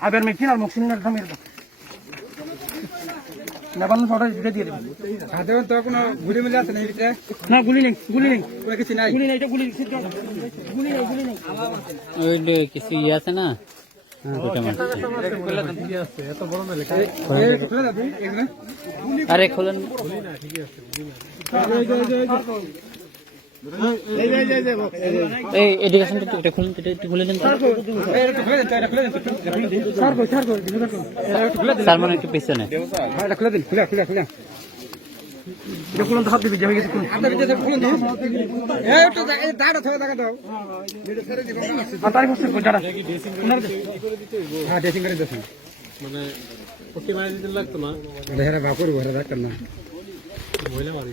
আবার মেয়ে কিনার মুখ শুনে না মেরে নেবাল ফটো দিয়ে দিয়ে দেবেন হাতে তো কোনো গুলি মিলে আছে না গুলি নেই কিছু নাই গুলি নেই এটা গুলি নেই ওই কিছু ইয়ে আছে না আরে খোলেন এই এডুকেশন এটা খুলেন একটু খুলে দেন স্যার মানে একটু পিছনে খুলে দিন খুলে হাত দিবি হয়ে গেছে মানে ওকে মারি দিতে লাগতো না বাপুর ঘরে রাখতাম না মহিলা মারি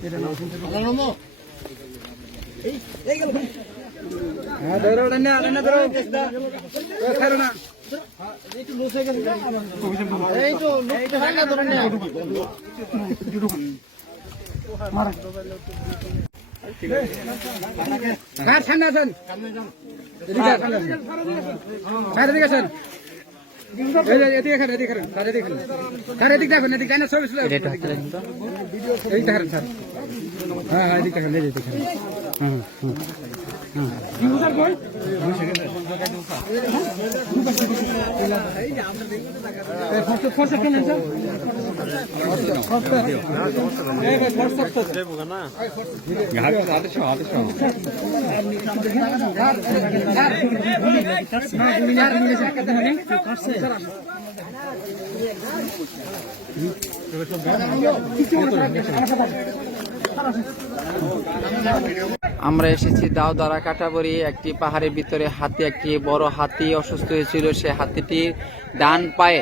আমরা এসেছি দাউদারা কাটাবড়ি একটি পাহাড়ের ভিতরে হাতি একটি বড় হাতি অসুস্থ হয়েছিল সে হাতিটির ডান পায়ে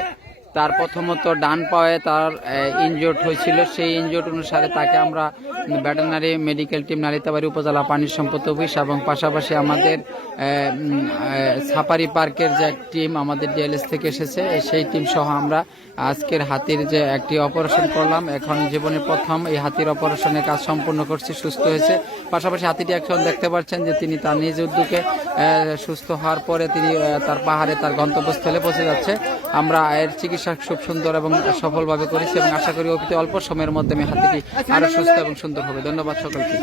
তার প্রথমত ডান পায়ে তার ইনজোর্ড হয়েছিল সেই ইনজোর্ড অনুসারে তাকে আমরা ভেটেরিনারি মেডিকেল টিম নালিতাবাড়ি উপজেলা পানি সম্পদ অফিস এবং পাশাপাশি আমাদের সাফারি পার্কের যে টিম আমাদের ডিএলএস থেকে এসেছে সেই টিম সহ আমরা আজকের হাতির যে একটি অপারেশন করলাম এখন জীবনের প্রথম এই হাতির অপারেশনের কাজ সম্পূর্ণ করছি সুস্থ হয়েছে পাশাপাশি হাতিটি এখন দেখতে পাচ্ছেন যে তিনি তার নিজ উদ্যোগে সুস্থ হওয়ার পরে তিনি তার পাহাড়ে তার গন্তব্যস্থলে পৌঁছে যাচ্ছে আমরা এর চিকিৎসা খুব সুন্দর এবং সফলভাবে করেছি এবং আশা করি অল্প সময়ের মধ্যে হাতিটি আরো সুস্থ এবং সুন্দর হবে ধন্যবাদ সকলকে।